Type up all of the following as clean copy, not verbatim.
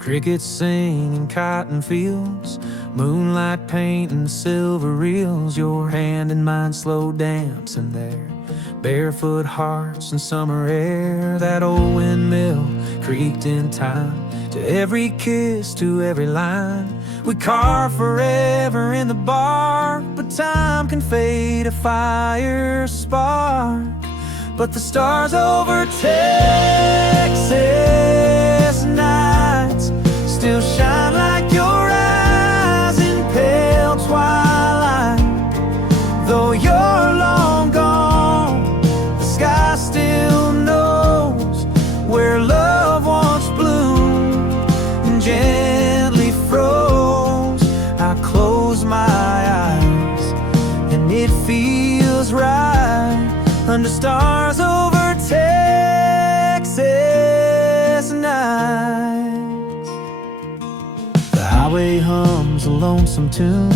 Crickets sing in cotton fields, moonlight painting silver reels. Your hand and mine slow dancing there, barefoot hearts in summer air. That old windmill creaked in time to every kiss, to every line. We carve forever in the bark, but time can fade a fire spark. But the stars over Texas nights still shine like your eyes in pale twilight. Though you're long gone, the sky still knows where love once bloomed and gently froze. I close my eyes and it feels right under stars over Texas nights. The highway hums a lonesome tune.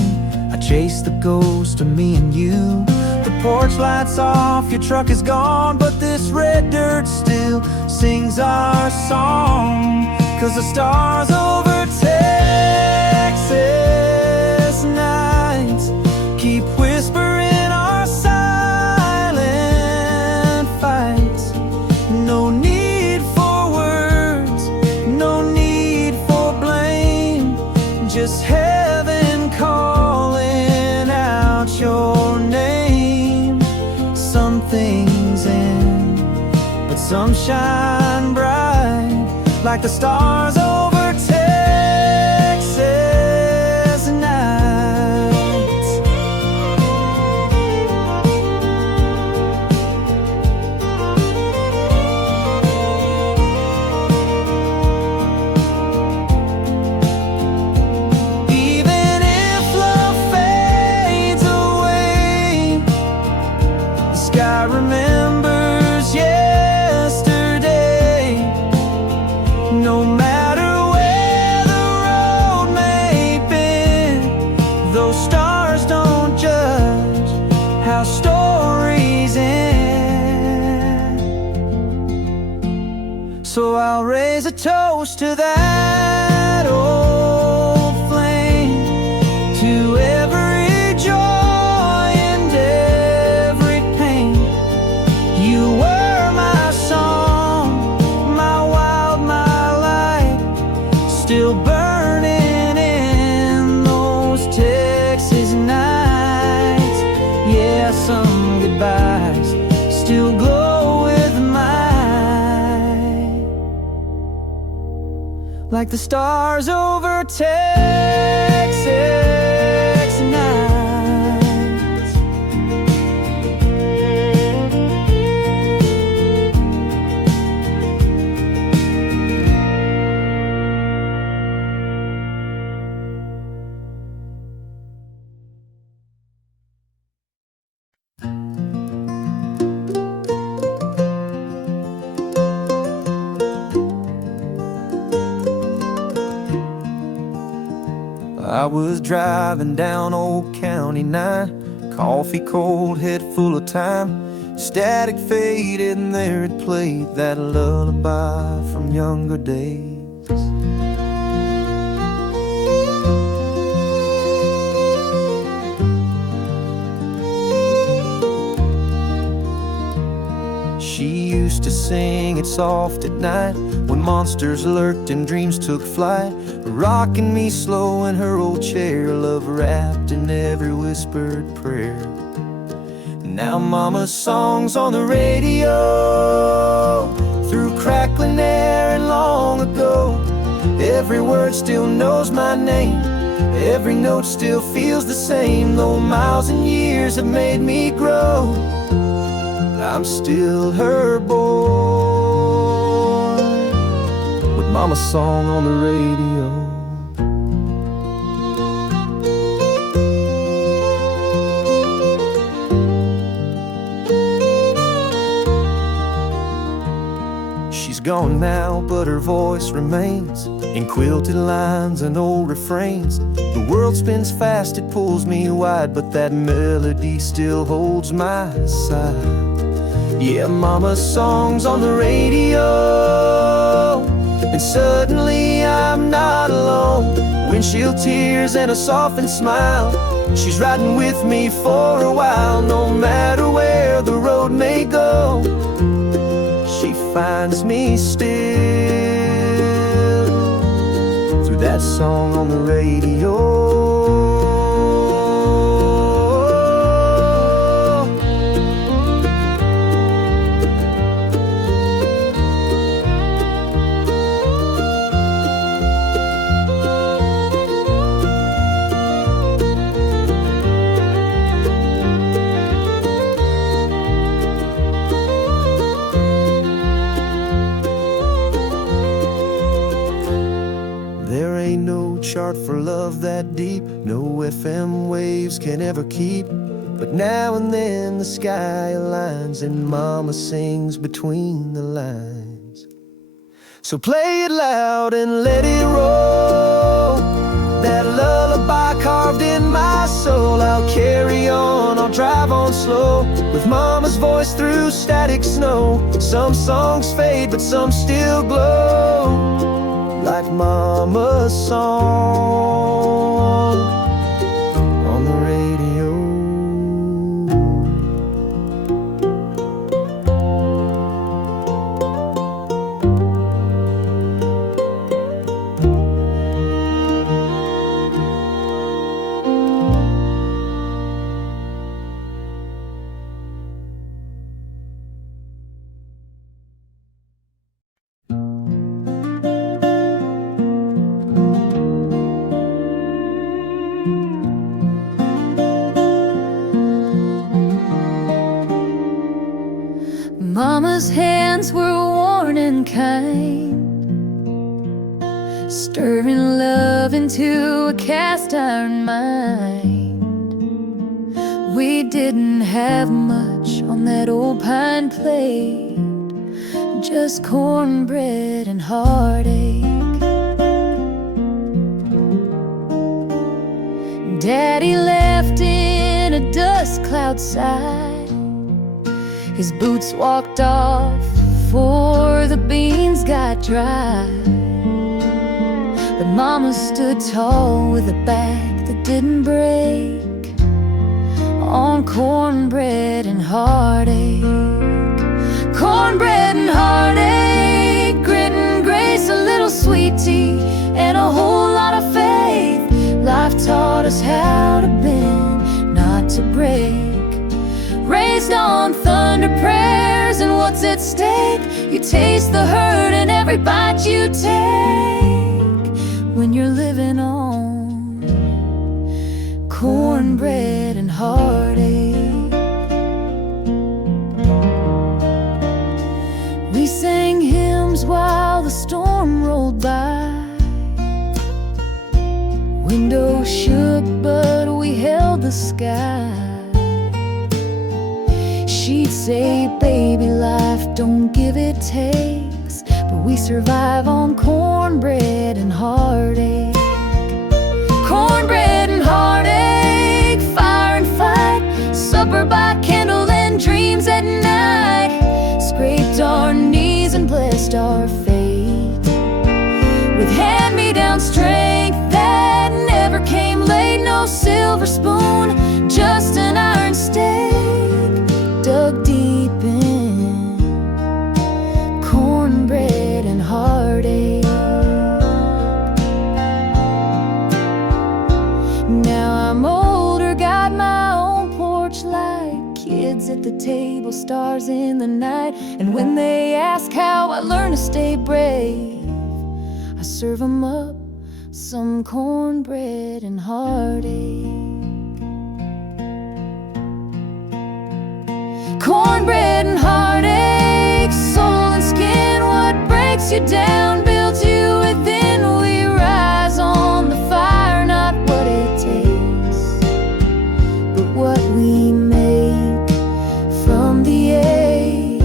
I chase the ghost of me and you. The porch lights off, your truck is gone, but this red dirt still sings our song. 'Cause the stars over Texas nights keep whispering our silent fights. No need for words, no need for blame, just heaven calling out your name. Some things end, but some shine bright like the stars over Texas nights. Even if love fades away, the sky remembers yesterday. No matter where the road may bend, those stars don't judge how stories end. So I'll raise a toast to that old flame, to every joy and every pain. You were my song, my wild, my light, still burning in those Texas nights. Yeah, some goodbyes still glow with mine, like the stars over Texas nights. I was driving down Old County 9, coffee cold, head full of time. Static faded and there it played that lullaby from younger days. She used to sing it soft at night when monsters lurked and dreams took flight, rocking me slow in her old chair, love wrapped in every whispered prayer. Now mama's songs on the radio, through crackling air and long ago. Every word still knows my name, every note still feels the same. Though miles and years have made me grow, I'm still her boy, with mama's song on the radio. She's gone now, but her voice remains in quilted lines and old refrains. The world spins fast, it pulls me wide, but that melody still holds my side. Yeah, mama's songs on the radio, And suddenly I'm not alone. Windshield tears and a softened smile. She's riding with me for a while. No matter where the road may go, she finds me still through that song on the radio. There ain't no chart for love that deep, no FM waves can ever keep. But now and then the sky aligns and mama sings between the lines. So play it loud and let it roll, that lullaby carved in my soul. I'll carry on, I'll drive on slow, with mama's voice through static snow. Some songs fade but some still glow, like mama's song on the radio. Mama's hands were worn and kind, stirring love into a cast iron mind. We didn't have much on that old pine plate, just cornbread and heartache. Daddy left in a dust cloud side. His boots walked off before the beans got dry. But Mama stood tall with a back that didn't break, on cornbread and heartache. Cornbread and heartache, grit and grace, a little sweet tea, and a whole lot of faith. Life taught us how to bend, not to break. Raised on thunder prayers and what's at stake. You taste the hurt in every bite you take, when you're living on cornbread and heartache. We sang hymns while the storm rolled by. Windows shook but we held the sky. She'd say, baby, life don't give, it takes, but we survive on cornbread and heartache. Cornbread and heartache, fire and fight, supper by candle and dreams at night. Scraped our knees and blessed our fate with hand-me-down strength that never came late. No silver spoon, just an iron stake dug deep in cornbread and heartache. Now I'm older, got my own porch light, kids at the table, stars in the night. And when they ask how I learned to stay brave, I serve 'em up some cornbread and heartache. Cornbread and heartache, soul and skin, what breaks you down builds you within. We rise on the fire, not what it takes, but what we make from the ache.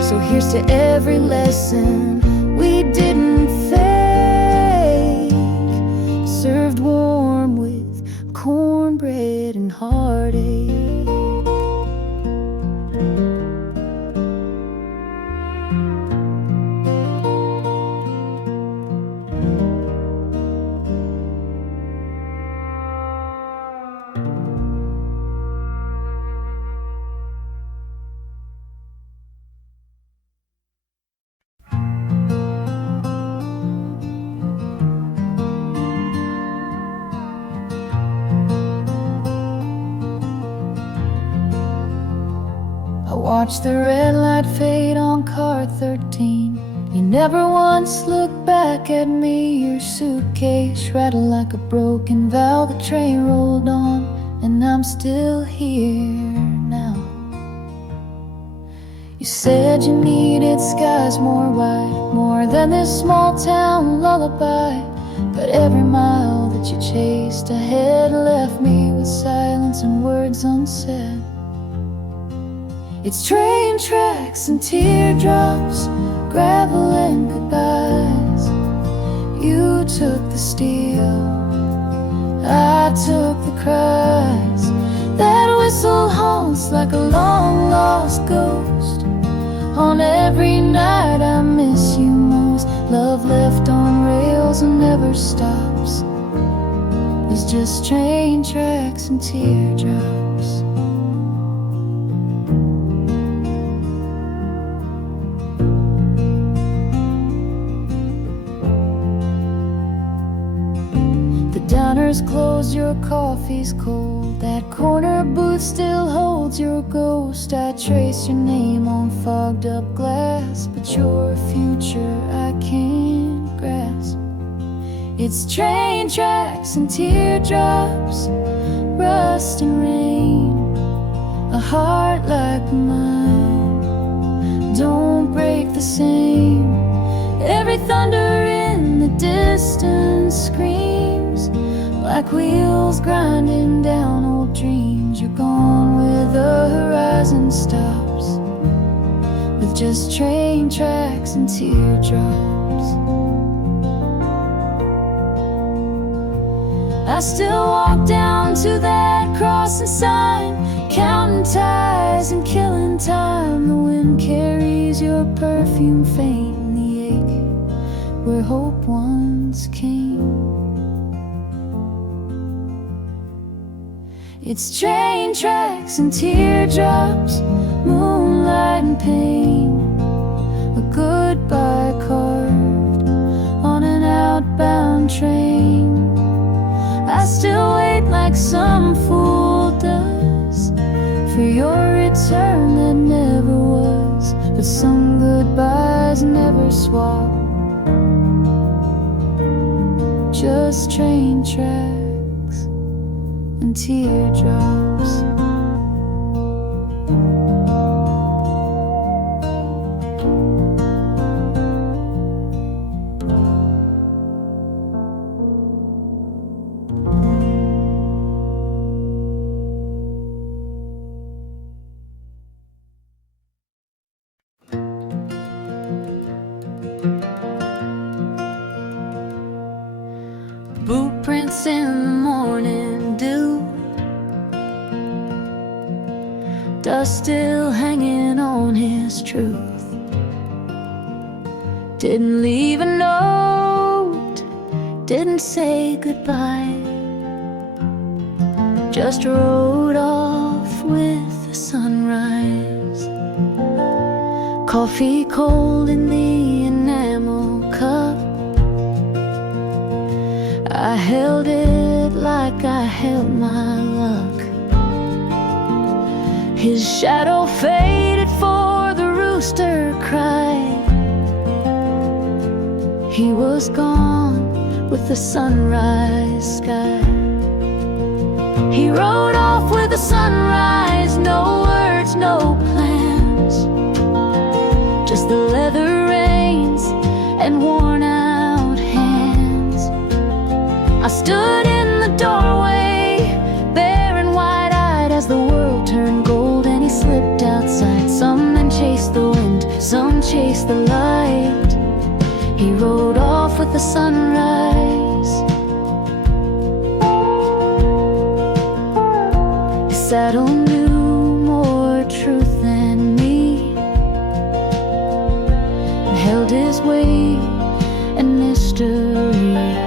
So here's to every lesson we didn't fake, served warm with cornbread and heartache. Watch the red light fade on car 13. You never once looked back at me. Your suitcase rattled like a broken valve. The train rolled on, and I'm still here now. You said you needed skies more wide, more than this small town lullaby. But every mile that you chased ahead left me with silence and words unsaid. It's train tracks and teardrops, gravel and goodbyes. You took the steel, I took the cries. That whistle haunts like a long lost ghost. On every night I miss you most. Love left on rails and never stops. It's just train tracks and teardrops. Diners closed, your coffee's cold. That corner booth still holds your ghost. I trace your name on fogged up glass, but your future I can't grasp. It's train tracks and teardrops, rust and rain. A heart like mine don't break the same. Every thunder in the distance screams like wheels grinding down old dreams. You're gone where the horizon stops, with just train tracks and teardrops. I still walk down to that crossing sign, counting ties and killing time. The wind carries your perfume faint in the ache where hope once came. It's train tracks and teardrops, moonlight and pain. A goodbye carved on an outbound train. I still wait like some fool does for your return that never was. But some goodbyes never swap, just train tracks and teardrops. Boot prints in the morning dew, dust still hanging on his truth. Didn't leave a note, didn't say goodbye, just rode off with the sunrise. Coffee cold in the enamel cup, I held it like I held my luck. His shadow faded for the rooster cried. He was gone with the sunrise sky. He rode off with the sunrise, no words, no plans, just the leather reins and worn out hands. I stood in the doorway, bare and wide-eyed as the world turned gold, and he slipped outside. Some men chased the wind, some chased the light. He rode off with the sunrise. His saddle knew more truth than me, and held his weight and mystery.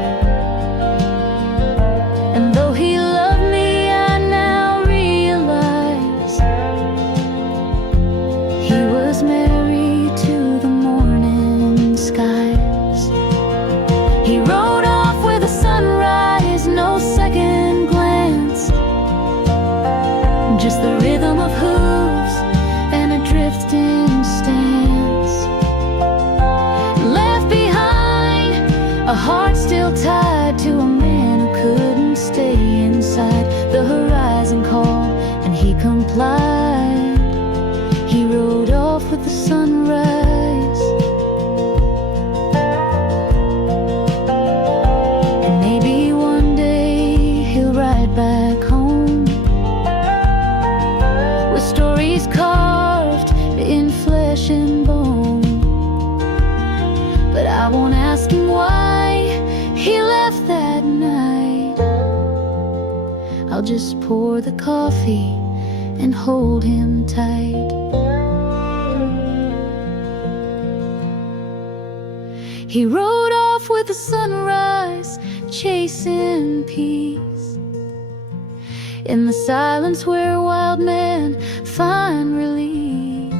And though he loved me, I now realize he was married to the morning skies. He rode off with the sunrise, no second glance, I'll just pour the coffee and hold him tight. He rode off with the sunrise, chasing peace in the silence where wild men find release.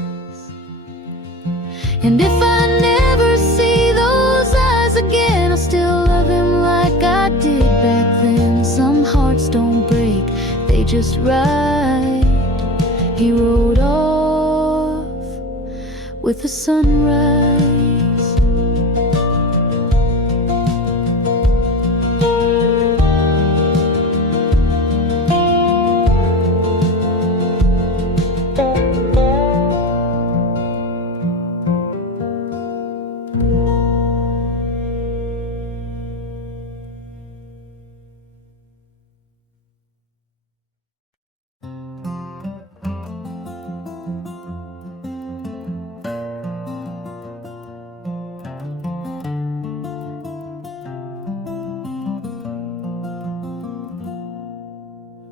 And if I never see those eyes again, I'll still love him like I did back then. Some hearts don't break, they just ride. He rode off with the sunrise.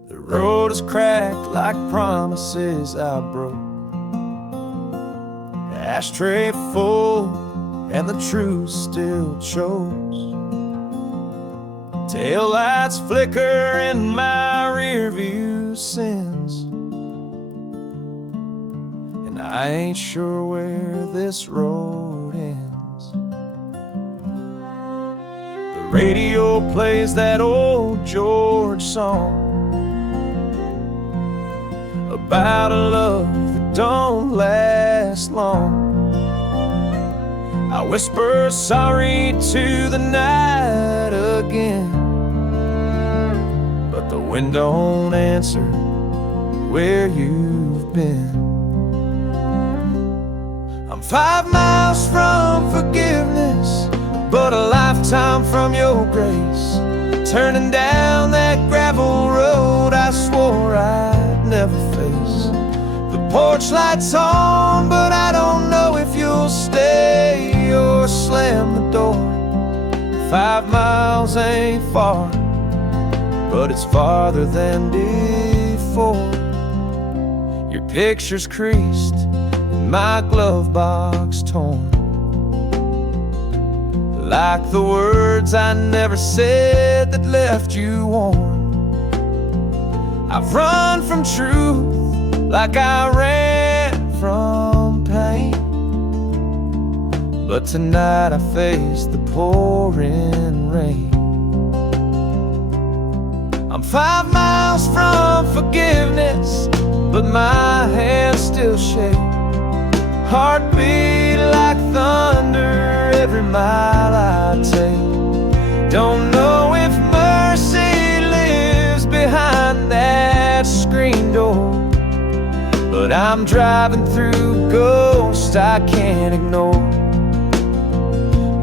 The road is cracked like promises I broke. Ashtray full and the truth still shows. Taillights flicker in my rear view sins, and I ain't sure where this road ends. The radio plays that old George song about a love that don't last long. I whisper sorry to the night again, but the wind don't answer where you've been. I'm 5 miles from forgiveness, but a lifetime from your grace. Turning down that gravel road I swore I'd never face. The porch light's on, but I don't know if you'll stay or slam the door. 5 miles ain't far, but it's farther than before. Your picture's creased, and my glove box torn, like the words I never said that left you warm. I've run from truth like I ran from pain, but tonight I face the pouring rain. I'm 5 miles from forgiveness, but my hands still shake. Heartbeat like thunder every mile I take. Don't know if mercy lives behind that screen door, but I'm driving through ghosts I can't ignore.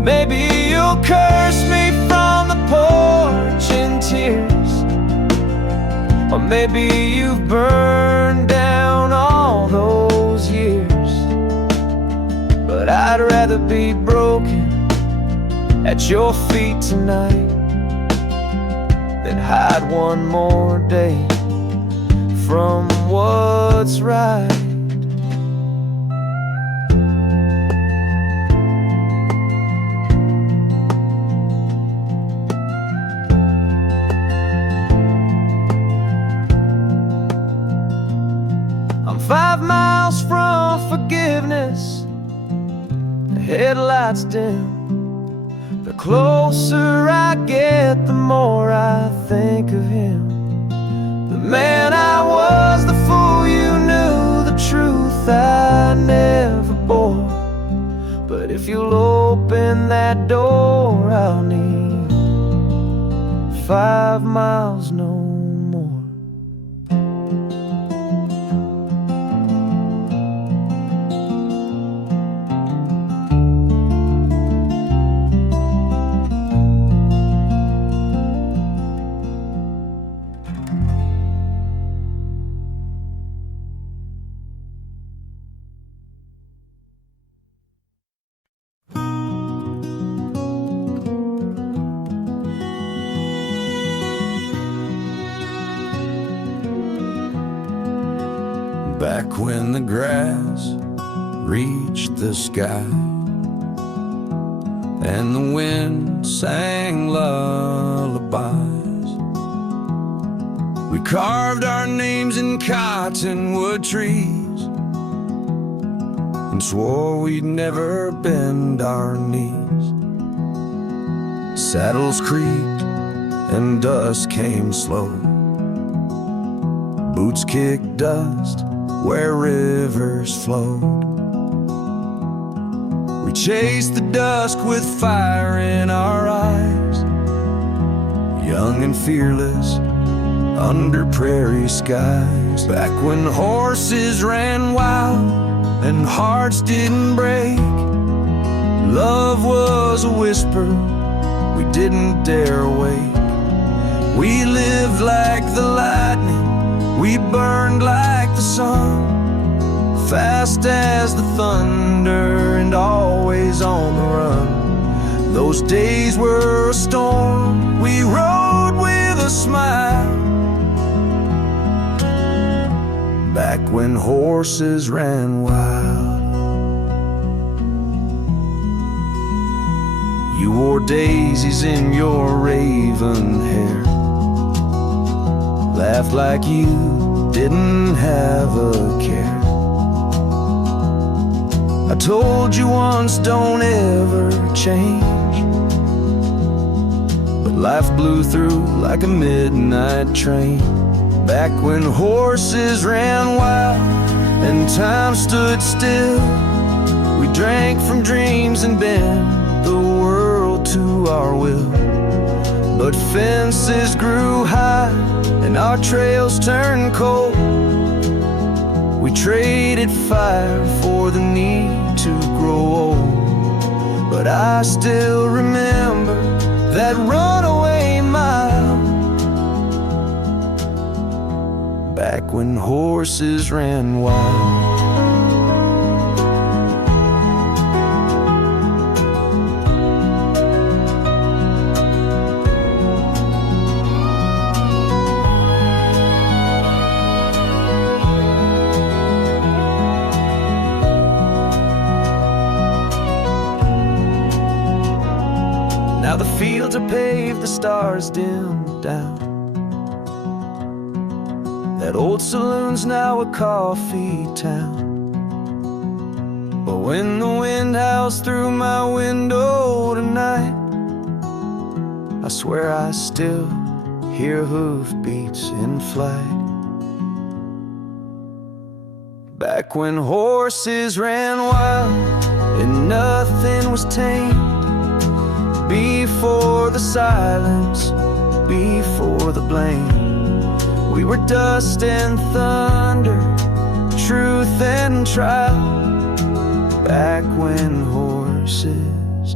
Maybe you'll curse me from the porch in tears, or maybe you've burned down all those years. But I'd rather be broken at your feet tonight than hide one more day from what's right. I'm 5 miles from forgiveness, the headlights dim. The closer I get, the more I think of him. The man I was, the fool you knew, the truth I never bore. But if you'll open that door, I'll need 5 miles no more. Back when the grass reached the sky and the wind sang lullabies, we carved our names in cottonwood trees and swore we'd never bend our knees. Saddles creaked and dust came slow. Boots kicked dust where rivers flowed. We chased the dusk with fire in our eyes, young and fearless under prairie skies. Back when horses ran wild and hearts didn't break, love was a whisper we didn't dare wake. We lived like the lightning, we burned like the sun, fast as the thunder and always on the run. Those days were a storm, we rode with a smile. Back when horses ran wild. You wore daisies in your raven hair, laughed like you didn't have a care. I told you once, don't ever change, but life blew through like a midnight train. Back when horses ran wild and time stood still, we drank from dreams and bent the world to our will. But fences grew high and our trails turned cold. We traded fire for the need to grow old. But I still remember that runaway mile, back when horses ran wild. Now the fields are paved, the stars dim down. That old saloon's now a coffee town. But when the wind howls through my window tonight, I swear I still hear hoofbeats in flight. Back when horses ran wild and nothing was tame, before the silence, before the blame, we were dust and thunder, truth and trial. Back when horses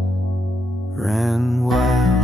ran wild.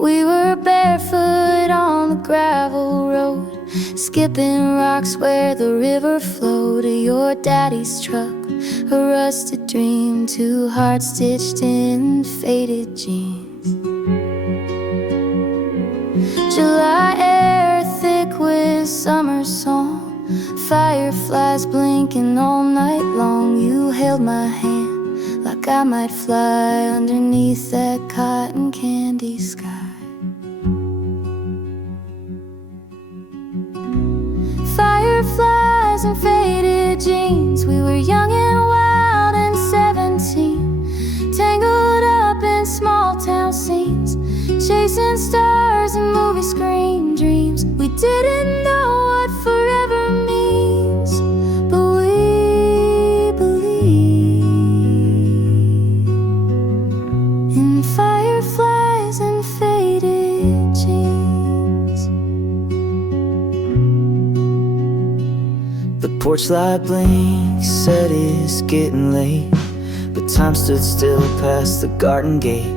We were barefoot on the gravel road, skipping rocks where the river flowed. To your daddy's truck, a rusted dream, two hearts stitched in faded jeans. July air thick with summer song, fireflies blinking all night long. You held my hand like I might fly underneath that cotton candy sky. Fireflies and faded jeans, we were young and wild and 17, tangled up in small town scenes, chasing stars and movie screen dreams. We didn't know what forever means, but we believe in fireflies and faded jeans. Porch light blinks, said it's getting late, but time stood still past the garden gate.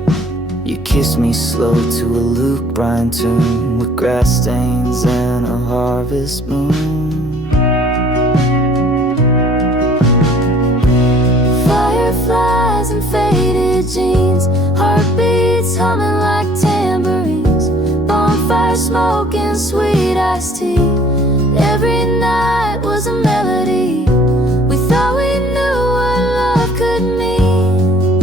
You kissed me slow to a Luke Bryan tune, with grass stains and a harvest moon. Fireflies and faded jeans, heartbeats humming like tambourines, bonfire smoke and sweet iced tea. Every night was a melody. We thought we knew what love could mean,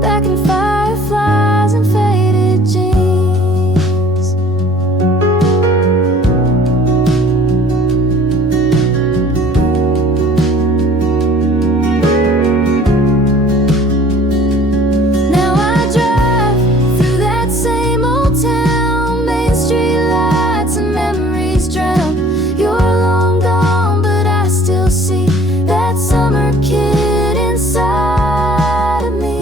back in fireflies and faded jeans. Now I drive through that same old town, Main Street lights and memories drown. You're long gone, but I still see that summer kid inside of me.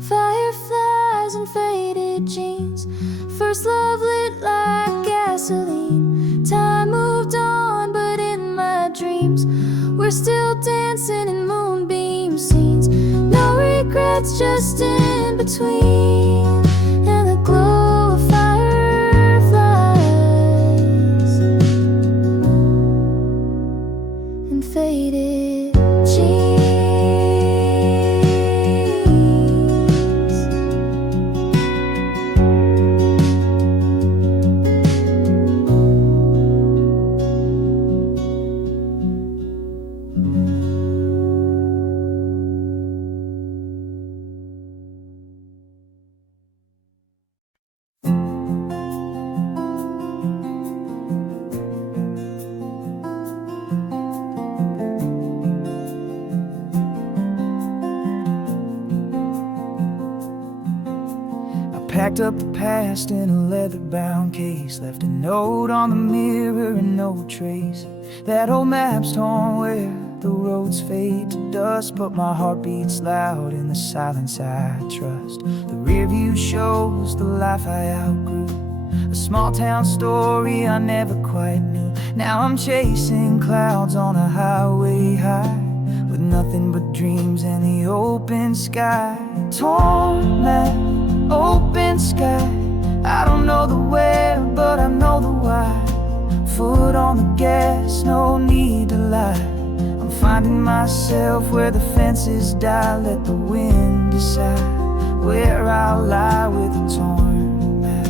Fireflies and faded jeans, first love lit like gasoline. Time moved on, but in my dreams we're still dancing in moonbeam scenes. No regrets, just in between, and the glow of fireflies and faded jeans. Packed up the past in a leather-bound case, left a note on the mirror and no trace. That old map's torn where the roads fade to dust, but my heart beats loud in the silence I trust. The rear view shows the life I outgrew, a small town story I never quite knew. Now I'm chasing clouds on a highway high, with nothing but dreams in the open sky. Torn map, open sky, I don't know the where, but I know the why. Foot on the gas, no need to lie. I'm finding myself where the fences die. Let the wind decide where I'll lie, with a torn map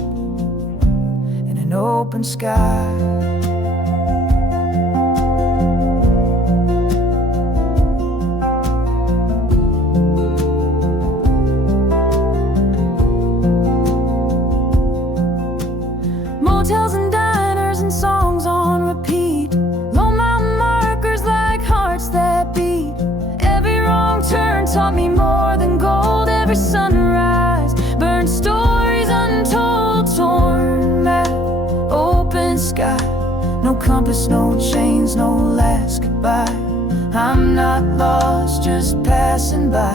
and an open sky. Motels and diners and songs on repeat, Lone Mountain markers like hearts that beat. Every wrong turn taught me more than gold. Every sunrise burned stories untold. Torn map, open sky, no compass, no chains, no last goodbye. I'm not lost, just passing by,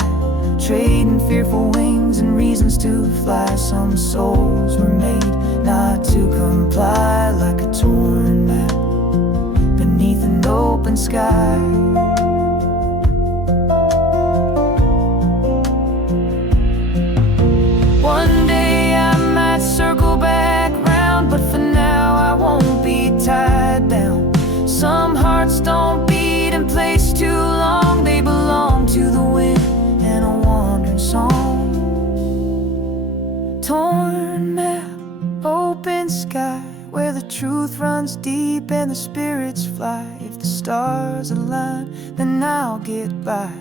trading fearful wings and reasons to fly. Some souls were made not to comply, like a torn map beneath an open sky. One day I might circle back round, but for now I won't be tied down. Some hearts don't beat in place too long, they belong to the wind and a wandering song. Torn map, open sky, where the truth runs deep and the spirits fly. If the stars align, then I'll get by,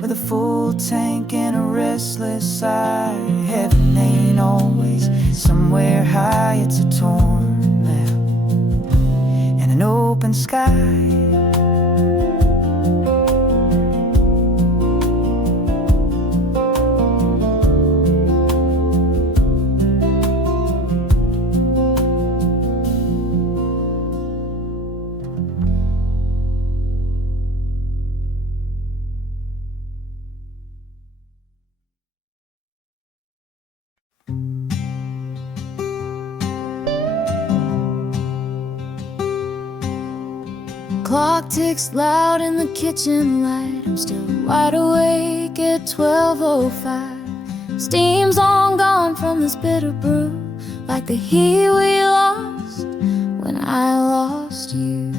with a full tank and a restless sigh. Heaven ain't always somewhere high, it's a torn map and an open sky. clock ticks loud in the kitchen light. I'm still wide awake at 12:05. Steam's all gone from this bitter brew, like the heat we lost when I lost you.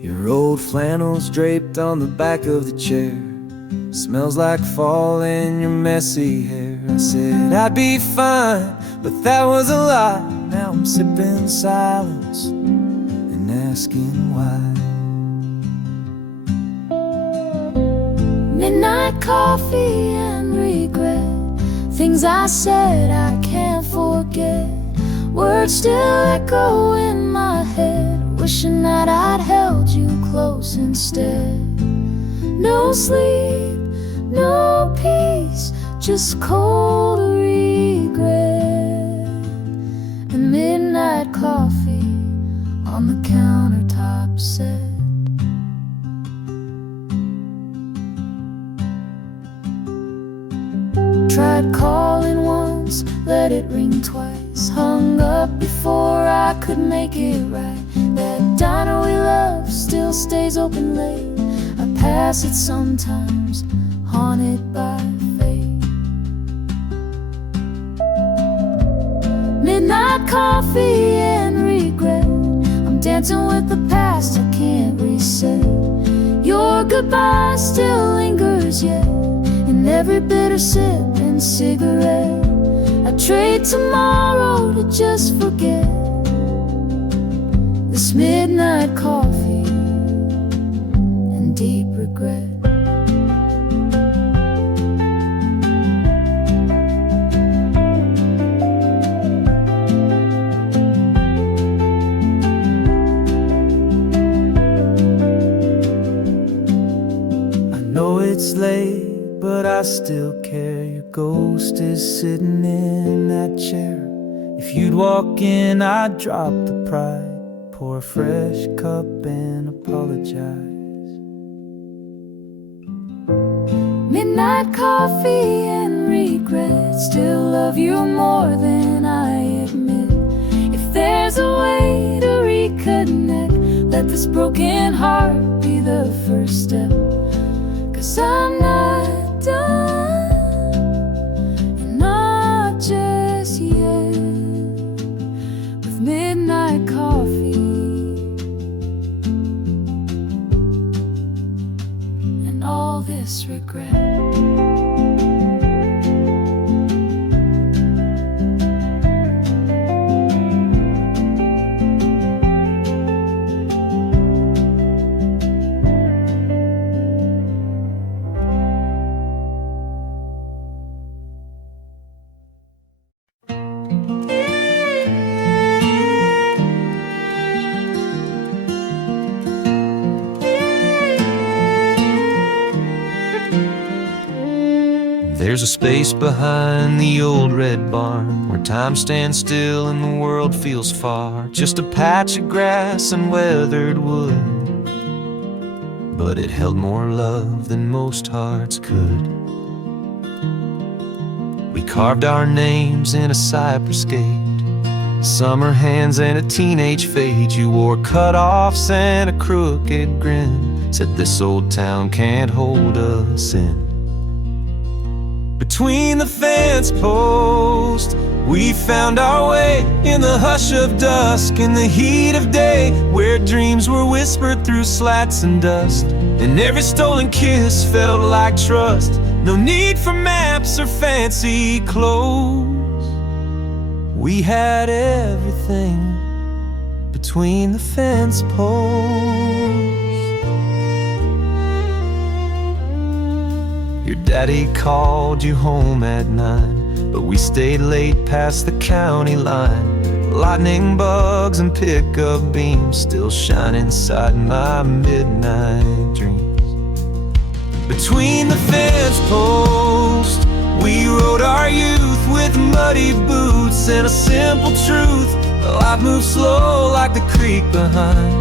Your old flannel's draped on the back of the chair. Smells like fall in your messy hair. I said I'd be fine, but that was a lie. Now I'm sipping silence and asking why. Midnight coffee and regret, things I said I can't forget. Words still echo in my head, wishing that I'd held you close instead. No sleep, no peace, just cold regret. And midnight coffee on the countertop set. Tried calling once, let it ring twice. Hung up before I could make it right. That diner we love still stays open late. I pass it sometimes, haunted by fate. Midnight coffee and regret, I'm dancing with the past I can't reset. Your goodbye still lingers yet, in every bitter sip and cigarette. I trade tomorrow to just forget this midnight coffee and deep regret. I know it's late, but I still care. Your ghost is sitting in that chair. If you'd walk in, I'd drop the pride, pour a fresh cup and apologize. Midnight coffee and regret, still love you more than I admit. If there's a way to reconnect, let this broken heart be the first step. 'Cause I'm not done, and not just yet, with midnight coffee and all this regret. There's a space behind the old red barn where time stands still and the world feels far. Just a patch of grass and weathered wood, but it held more love than most hearts could. We carved our names in a cypress gate, summer hands and a teenage fade. You wore cut-offs and a crooked grin, said this old town can't hold us in. Between the fence posts, we found our way in the hush of dusk, in the heat of day, where dreams were whispered through slats and dust, and every stolen kiss felt like trust. No need for maps or fancy clothes, we had everything between the fence posts. Your daddy called you home at 9, but we stayed late past the county line. Lightning bugs and pickup beams still shine inside my midnight dreams. Between the fence posts, we rode our youth with muddy boots and a simple truth: life moves slow like the creek behind,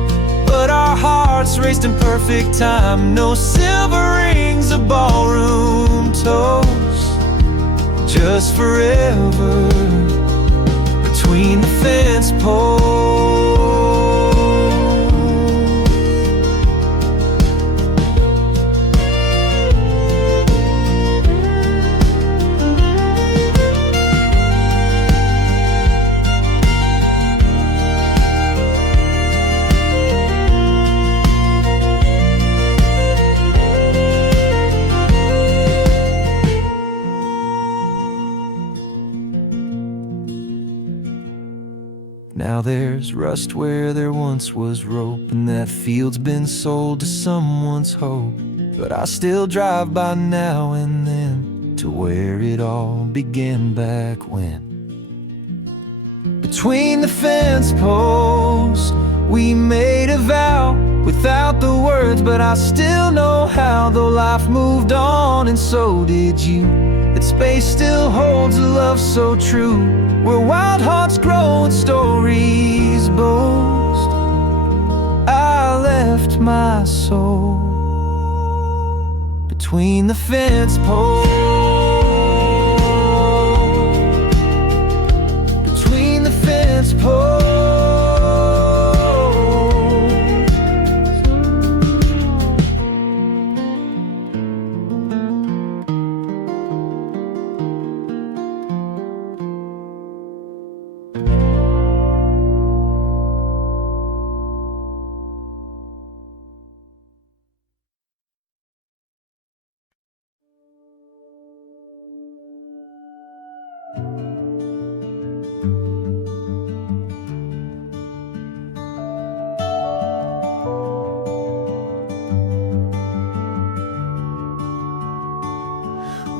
but our hearts raced in perfect time. No silver rings or ballroom toast, just forever between the fence post. Now there's rust where there once was rope, and that field's been sold to someone's hope. But I still drive by now and then to where it all began back when. Between the fence posts we made a vow without the words, but I still know how. Though life moved on and so did you, that space still holds a love so true, where wild hearts grow and stories boast. I left my soul between the fence posts. Between the fence posts.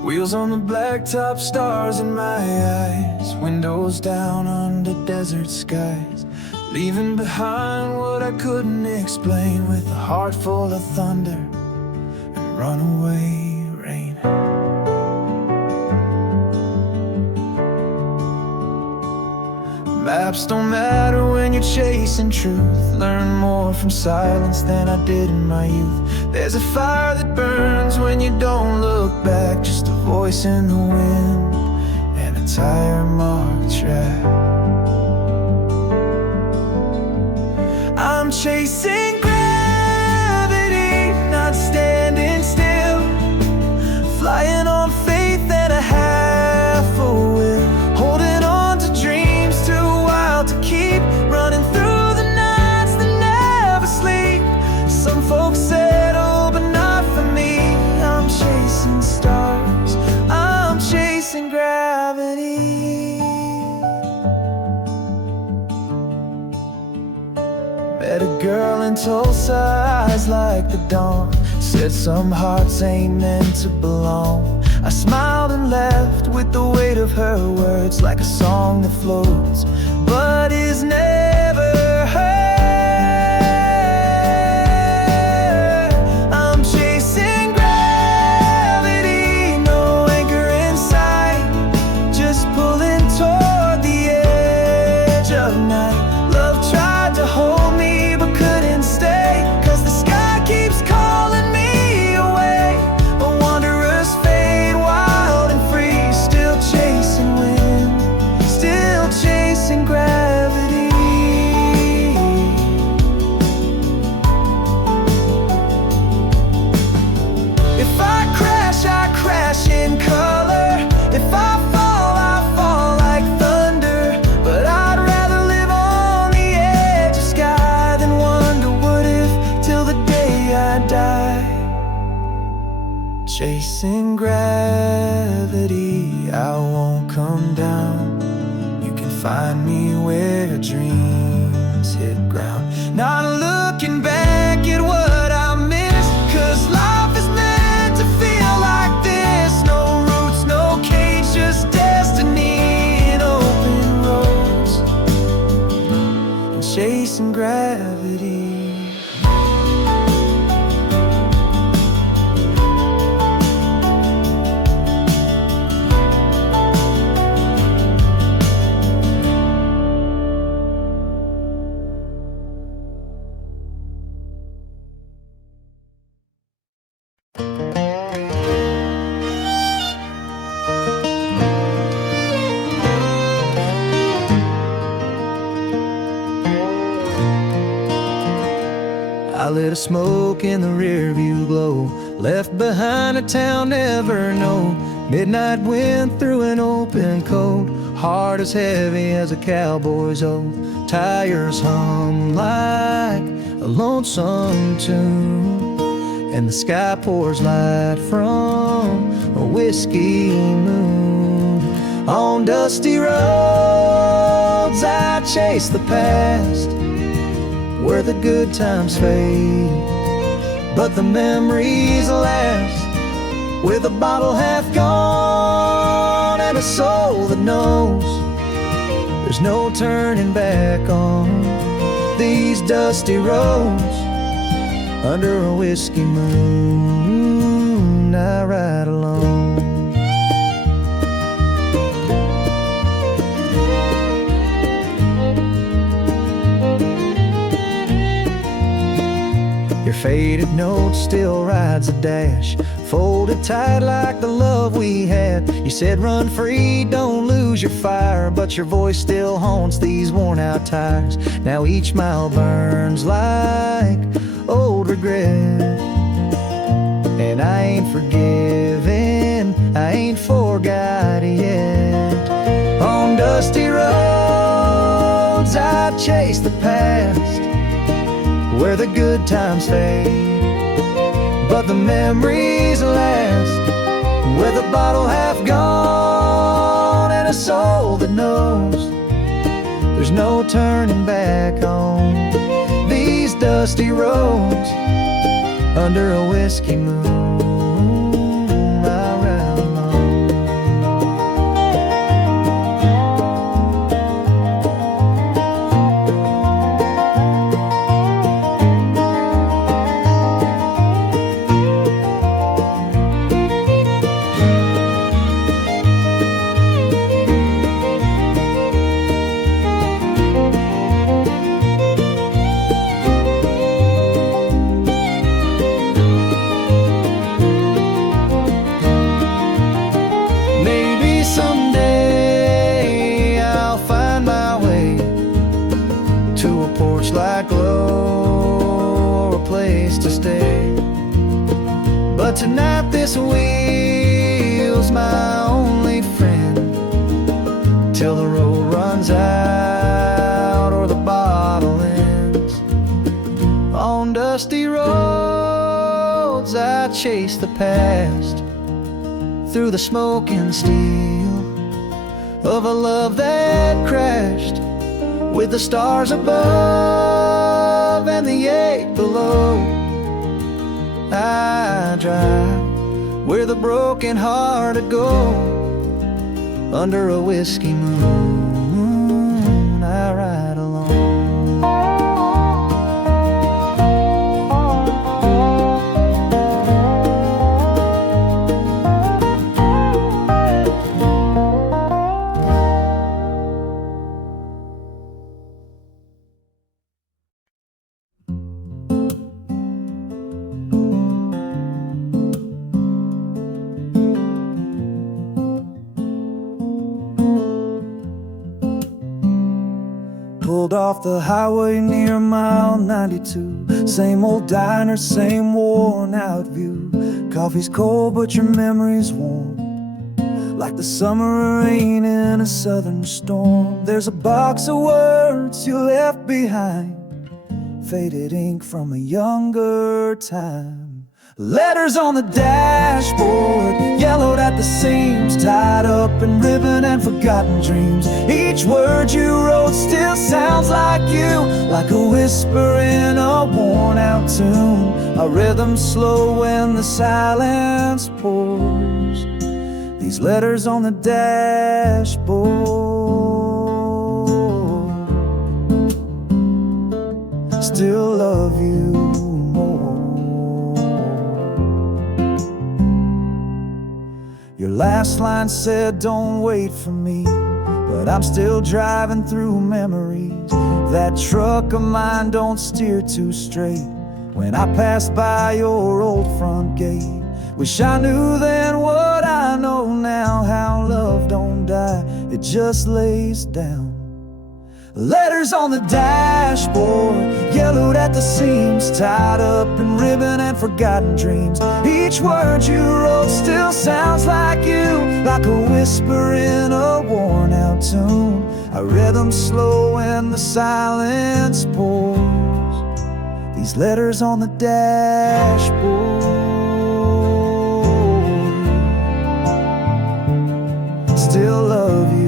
Wheels on the blacktop, stars in my eyes, windows down under desert skies, leaving behind what I couldn't explain, with a heart full of thunder and runaway rain. Maps don't matter when you're chasing truth. Learn more from silence than I did in my youth. There's a fire that burns when you don't look back, just a voice in the wind and a tire marked track. I'm chasing gravity, not standing still, flying on faith and a half a will, holding on to dreams too wild to keep, running through the nights that never sleep. Some folks settle, but not for me. I'm chasing stars, I'm chasing gravity. Met a girl in Tulsa, eyes like the dawn, said some hearts ain't meant to belong. I smiled and left with the weight of her words, like a song that floats but is never heard. I'm chasing gravity, no anchor in sight, just pulling toward the edge of night. Love tried to hold me but couldn't stay, 'cause the sky keeps calling me away. But wanderers fade wild and free, still chasing wind, still chasing gravity. If I crash in color. If I fall like thunder. But I'd rather live on the edge of sky than wonder what if till the day I die. Chasing gravity, I won't come down. You can find me where dreams hit ground. Not looking back at what I missed, 'cause life is meant to feel like this. No roots, no cage, just destiny and open roads, and chasing gravity. bit of smoke in the rearview glow. Left behind a town never known. Midnight wind through an open coat. Heart as heavy as a cowboy's oath. Tires hum like a lonesome tune, and the sky pours light from a whiskey moon. On dusty roads I chase the past, where the good times fade, but the memories last. With a bottle half gone and a soul that knows there's no turning back on these dusty roads. Under a whiskey moon I ride alone. Your faded note still rides a dash, folded tight like the love we had. You said run free, don't lose your fire, but your voice still haunts these worn out tires. Now each mile burns like old regret, and I ain't forgiven, I ain't forgot yet. On dusty roads I chase the past, where the good times fade, but the memories last. With a bottle half gone and a soul that knows there's no turning back on these dusty roads. Under a whiskey moon I ride alone. Like glow or a place to stay, but tonight this wheel's my only friend, till the road runs out or the bottle ends. On dusty roads I chase the past, through the smoke and steel of a love that crashed, with the stars above and the ache below. I drive where the broken hearted go. Under a whiskey moon I ride alone. Pulled off the highway near mile 92. Same old diner, same worn out view. Coffee's cold but your memory's warm, like the summer rain in a southern storm. There's a box of words you left behind, faded ink from a younger time. Letters on the dashboard, yellowed at the seams, tied up in ribbon and forgotten dreams. Each word you wrote still sounds like you, like a whisper in a worn-out tune. A rhythm slow when the silence pours. These letters on the dashboard still love you more. Your last line said, don't wait for me, but I'm still driving through memories. That truck of mine don't steer too straight when I pass by your old front gate. Wish I knew then what I know now, how love don't die, it just lays down. Letters on the dashboard, yellowed at the seams, tied up in ribbon and forgotten dreams. Each word you wrote still sounds like you, like a whisper in a worn-out tune. I read them slow and the silence pours. These letters on the dashboard still love you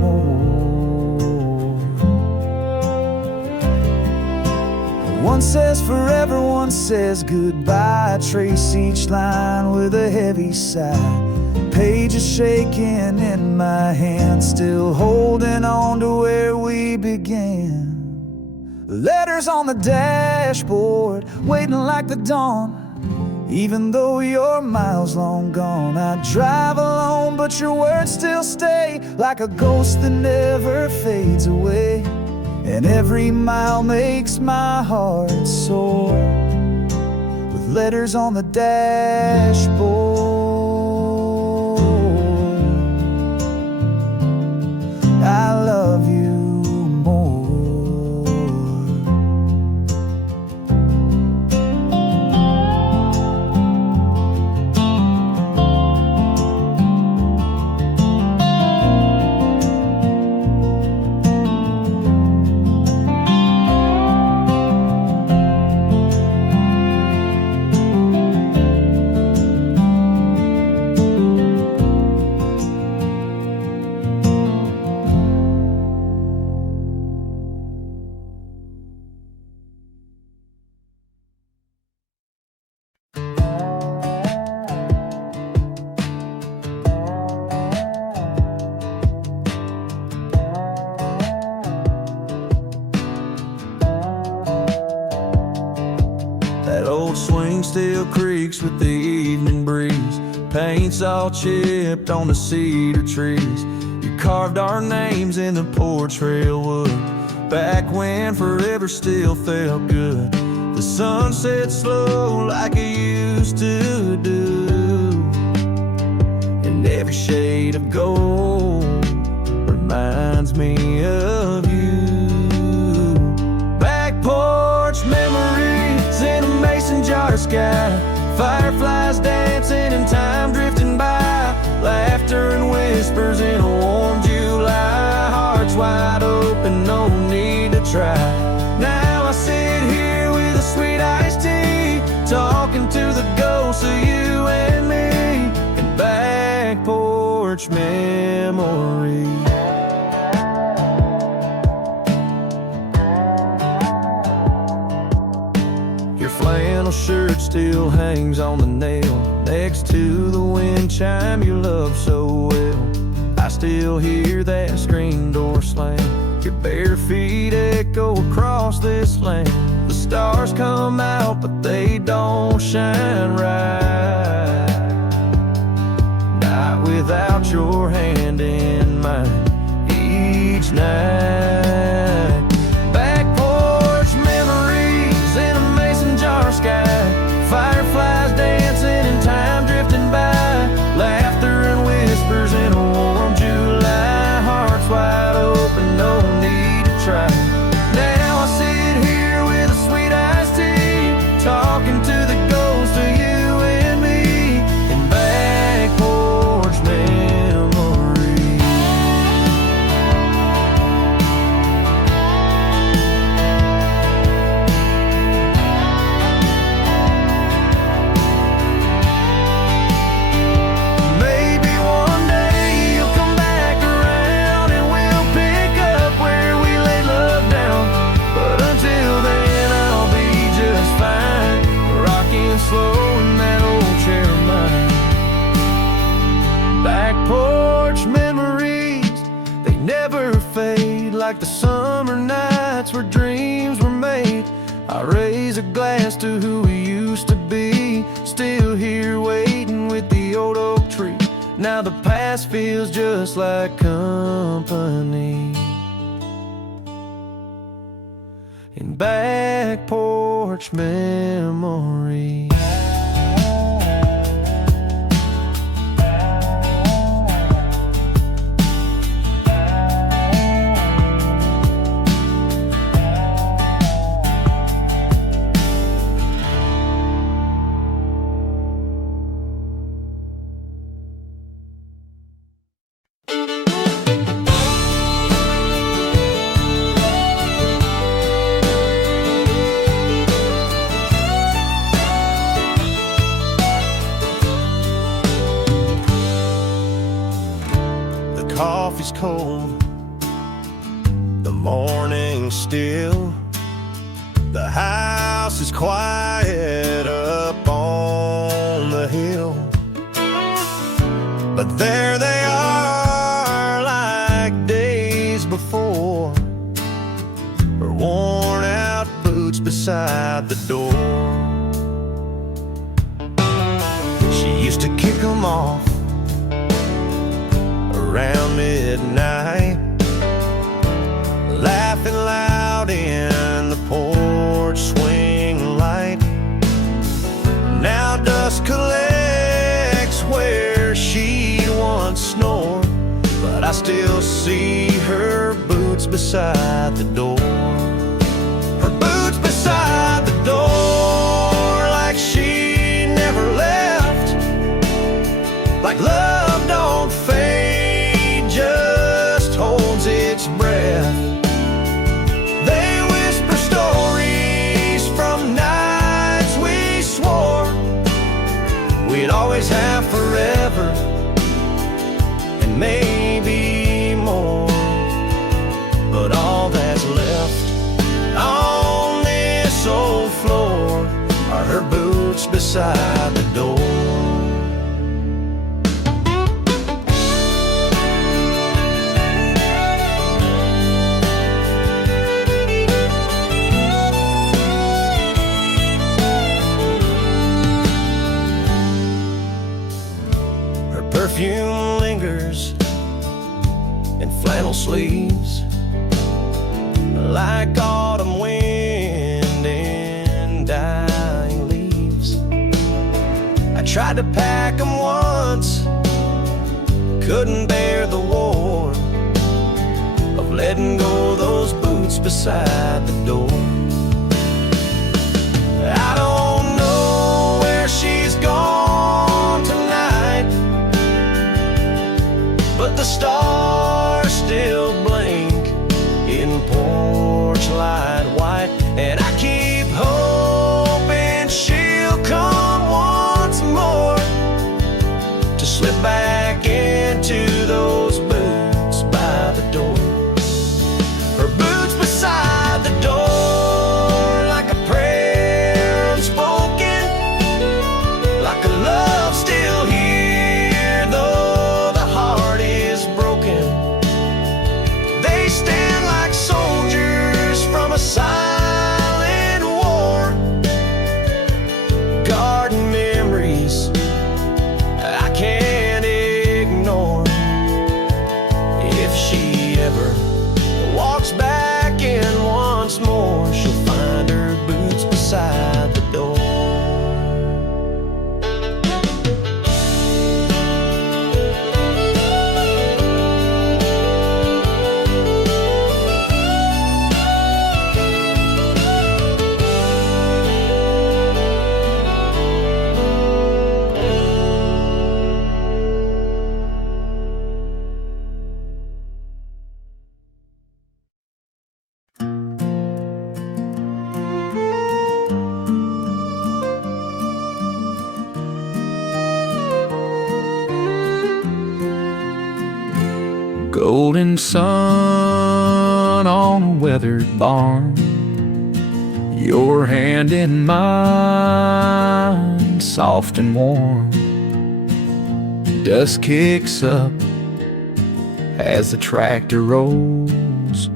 more. One says forever, one says goodbye. I trace each line with a heavy sigh. Pages shaking in my hand, still holding on to where we began. Letters on the dashboard, waiting like the dawn. Even though you're miles long gone, I drive alone, but your words still stay, like a ghost that never fades away. And every mile makes my heart soar, with letters on the dashboard. I love you more. That old swing still creaks with the evening breeze. Paint's all chipped on the cedar trees. You carved our names in the porch rail wood, back when forever still felt good. The sun set slow like it used to do, and every shade of gold reminds me of you. Back porch memories in a mason jar sky, fireflies dancing and time drifting by, laughter and whispers in a warm July, hearts wide open, no need to try. Now I sit here with a sweet iced tea, talking to the ghosts of you and me, and back porch memories. Your flannel shirt still hangs on the nail, next to the wind chime you love so well. I still hear that screen door slam, your bare feet echo across this land. The stars come out but they don't shine right, not without your hand in mine each night. Back porch memories in a mason jar sky, fireflies dancing and time drifting by, laughter and whispers in a warm July, hearts wide open, no need to try. Now I sit here with a sweet iced tea, talking to the ghost of you and me, in back porch memories. Maybe one day you'll come back around and we'll pick up where we laid love down, but until then I'll be just fine, rocking slow in that old chair of mine. Back porch memories, they never fade, like the summer nights where dreams were made. I raise a glass to who we used to be, still here waiting with the old oak tree. Now the past feels just like company, in back porch memories. coffee's cold, the morning's still, the house is quiet up on the hill. But there they are, like days before, her worn out boots beside the door. She used to kick them off around midnight, laughing loud in the porch swing light. Now dust collects where she once snored, but I still see her boots beside the door. Her boots beside the door, like she never left, like love don't fade, just holds its breath. They whisper stories from nights we swore we'd always have forever, and maybe more. But all that's left on this old floor are her boots beside the door. Perfume lingers in flannel sleeves, like autumn wind in dying leaves. I tried to pack them once, couldn't bear the war of letting go of those boots beside the door. I don't know where she's gone tonight, but the stars still blink in porch light white, and I keep hoping she'll come once more to slip back into those boots by the door. Her boots beside the door, like a prayer unspoken, like a love still here, though the heart is broken. They stand like soldiers from a silent war, guarding memories I can't ignore. If she ever walks back in once more, she'll find her boots beside the door. Golden sun on a weathered barn, your hand in mine, soft and warm. Dust kicks up as the tractor rolls,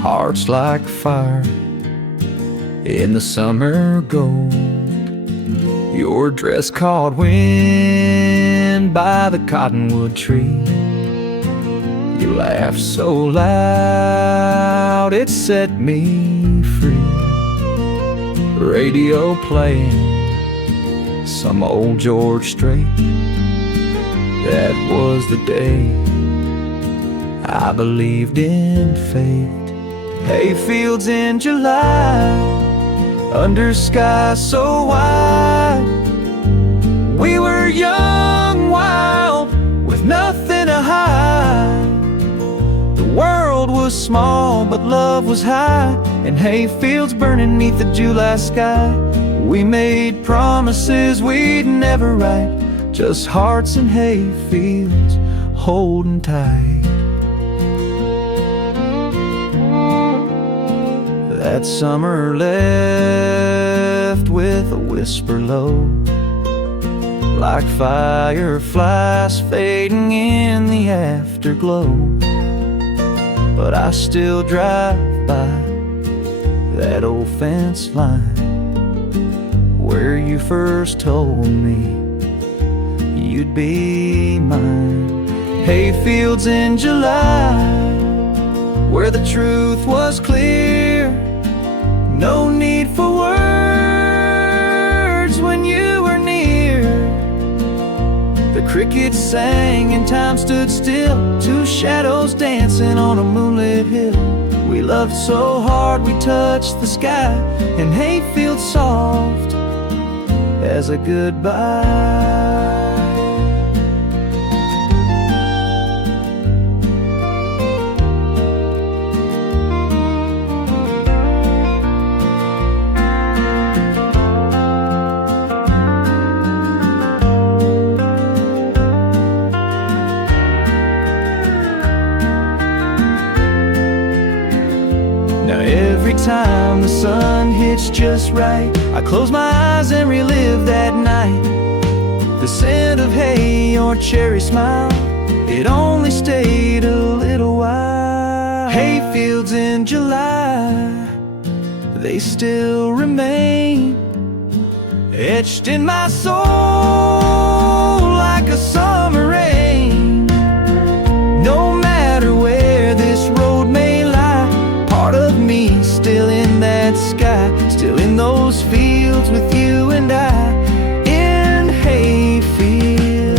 hearts like fire in the summer gold. Your dress caught wind by the cottonwood tree. You laughed so loud it set me free. Radio playing some old George Strait. That was the day I believed in fate. Hayfields in July, under sky so wide. We were young, wild, with nothing to hide. The world was small, but love was high, and hayfields burning neath the July sky. We made promises we'd never write, just hearts and hayfields holding tight. That summer left with a whisper low, like fireflies fading in the afterglow. But I still drive by that old fence line where you first told me you'd be mine. Hayfields in July, where the truth was clear. No need for words when you were near. The crickets sang and time stood still, two shadows dancing on a moonlit hill. We loved so hard we touched the sky, and hayfields soft as a goodbye. Every time the sun hits just right, I close my eyes and relive that night. The scent of hay, your cherry smile, it only stayed a little while. Hayfields in July, they still remain etched in my soul like a summer rain. No matter where this road may lie, part of me still in that sky, still in those fields with you and I, in hayfields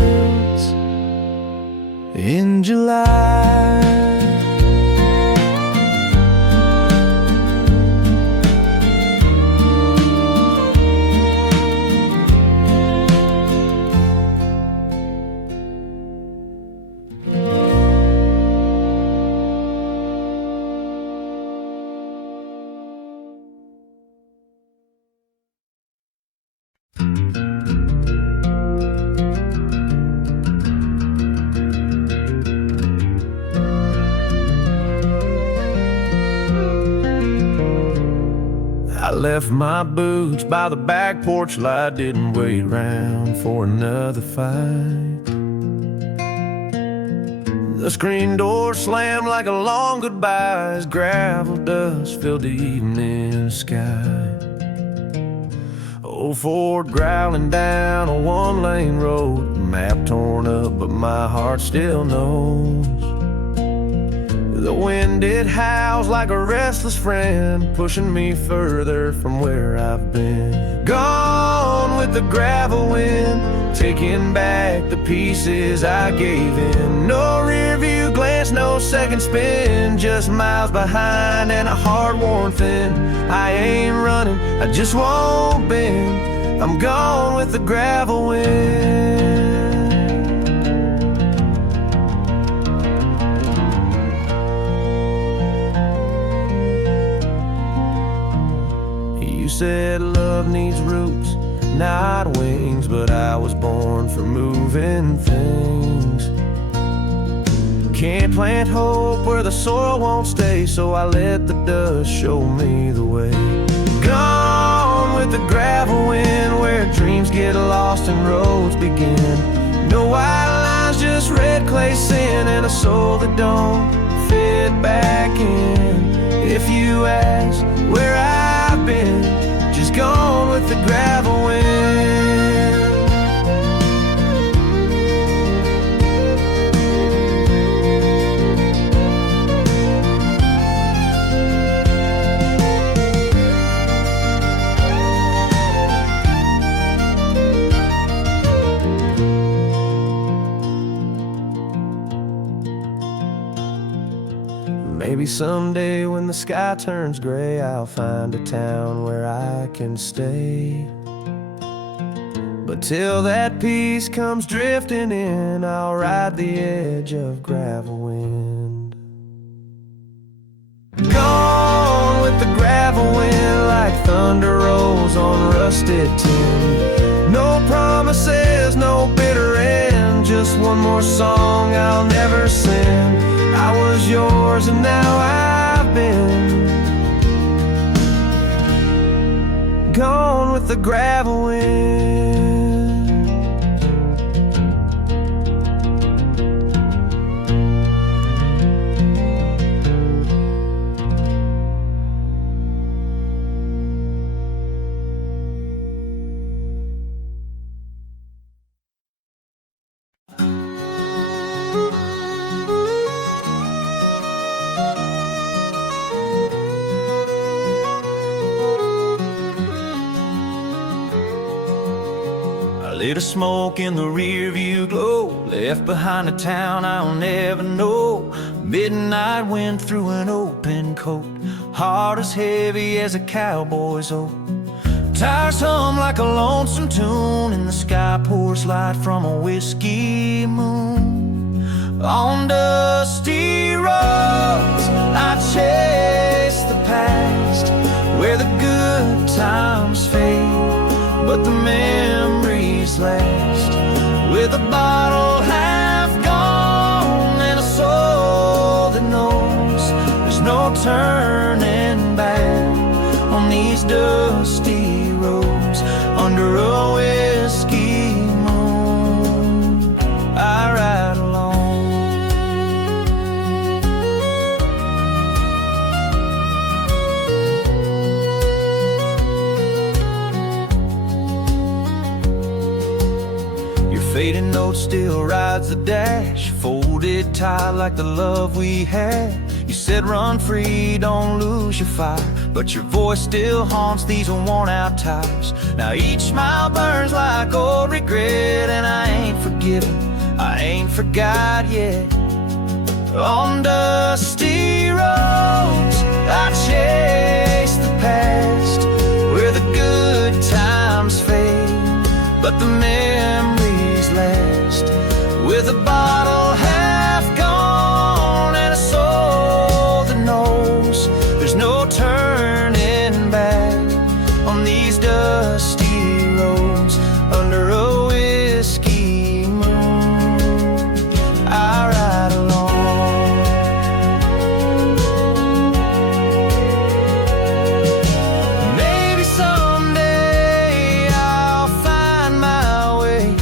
in July. I left my boots by the back porch light, didn't wait around for another fight. The screen door slammed like a long goodbye as gravel dust filled the evening sky. Old Ford growling down a one-lane road, map torn up but my heart still knows. The wind, it howls like a restless friend, pushing me further from where I've been. Gone with the gravel wind, taking back the pieces I gave in. No rear view glance, no second spin, just miles behind and a heart worn thin. I ain't running, I just won't bend. I'm gone with the gravel wind. You said love needs roots, not wings, but I was born for moving things. Can't plant hope where the soil won't stay, so I let the dust show me the way. Gone with the gravel wind, where dreams get lost and roads begin. No white lines, just red clay sin, and a soul that don't fit back in. If you ask where I've been, just gone with the gravel wind. Maybe someday when the sky turns gray, I'll find a town where I can stay. But till that peace comes drifting in, I'll ride the edge of gravel wind. Gone with the gravel wind, like thunder rolls on rusted tin. No promises, no bitter end, just just one more song I'll never sing. I was yours and now I've been gone with the gravel wind. Lit a smoke in the rear view glow, left behind a town I'll never know. Midnight wind through an open coat, heart as heavy as a cowboy's oak. Tires hum like a lonesome tune, and the sky pours light from a whiskey moon. On dusty roads I chase the past, where the good times fade, but the memories last. With a bottle half gone and a soul that knows there's no turning back on these dusty roads. Under a whiskey moon I ride alone. Fading note still rides the dash, folded tight like the love we had. You said run free, don't lose your fire, but your voice still haunts these worn out tires. Now each mile burns like old regret, and I ain't forgiven, I ain't forgot yet. On dusty roads I chase the past, where the good times fade, but the memories last. With a bottle half gone and a soul that knows there's no turning back on these dusty roads. Under a whiskey moon I ride alone. Maybe someday I'll find my way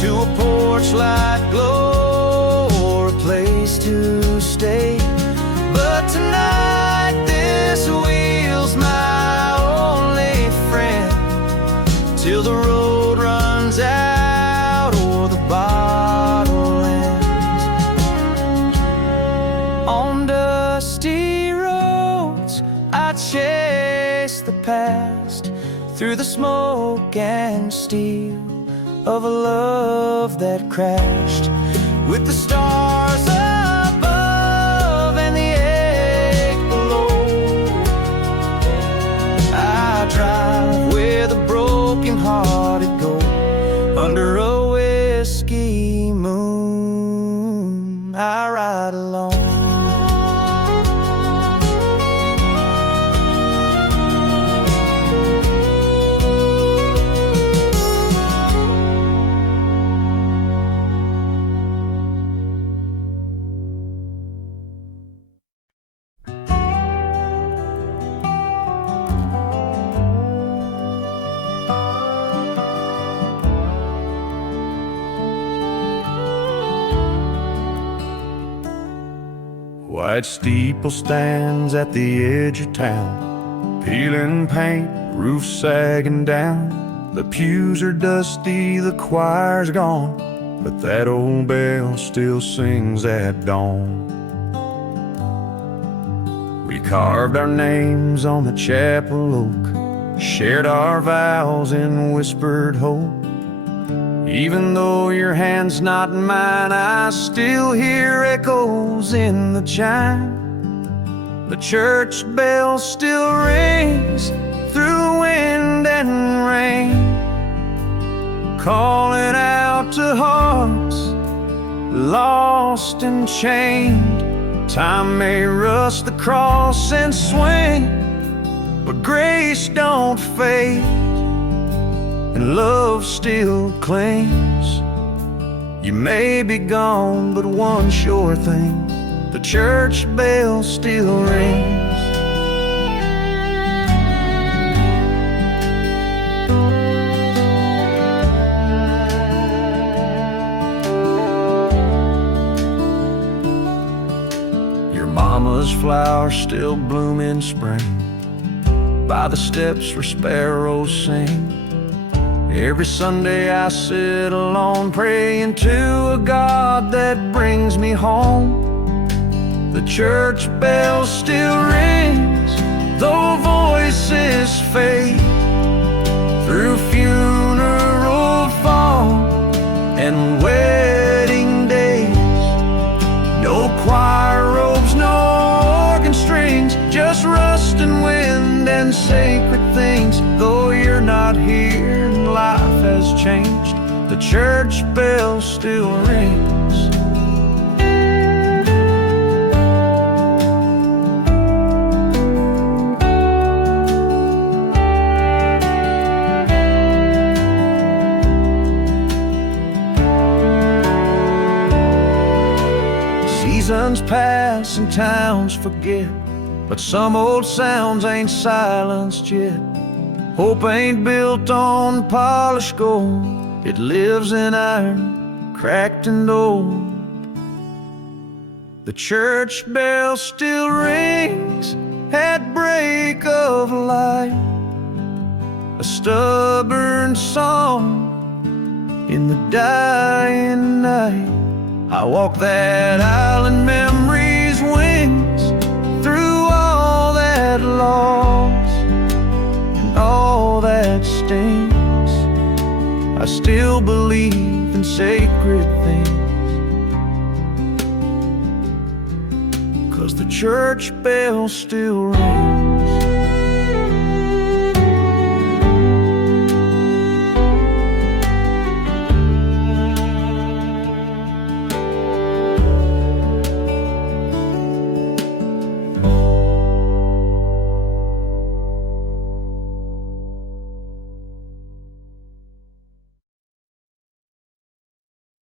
to a porch light glow or a place to stay, but tonight this wheel's my only friend, till the road runs out or the bottle ends. On dusty roads I chase the past, through the smoke and steel of a love that crashed. With the stars above and the ache below, I drive where the broken-hearted go. Under a whiskey moon I ride alone. White steeple stands at the edge of town, peeling paint, roof sagging down. The pews are dusty, the choir's gone, but that old bell still sings at dawn. We carved our names on the chapel oak, shared our vows in whispered hope. Even though your hand's not in mine, I still hear echoes in the chime. The church bell still rings through wind and rain, calling out to hearts lost and chained. Time may rust the cross and swing, but grace don't fade, and love still clings. You may be gone, but one sure thing, the church bell still rings. Your mama's flowers still bloom in spring, by the steps where sparrows sing. Every Sunday I sit alone, praying to a God that brings me home. The church bell still rings, though voices fade, through funeral fall and wedding days. No choir robes, no organ strings, just rust and wind and sacred things. Though you're not here and life has changed, the church bell still rings. Seasons pass and towns forget, but some old sounds ain't silenced yet. Hope ain't built on polished gold, it lives in iron, cracked and old. The church bell still rings at break of light, a stubborn song in the dying night. I walk that aisle in memory's wings, through all that loss and all that stings. I still believe in sacred things, 'cause the church bell still rings.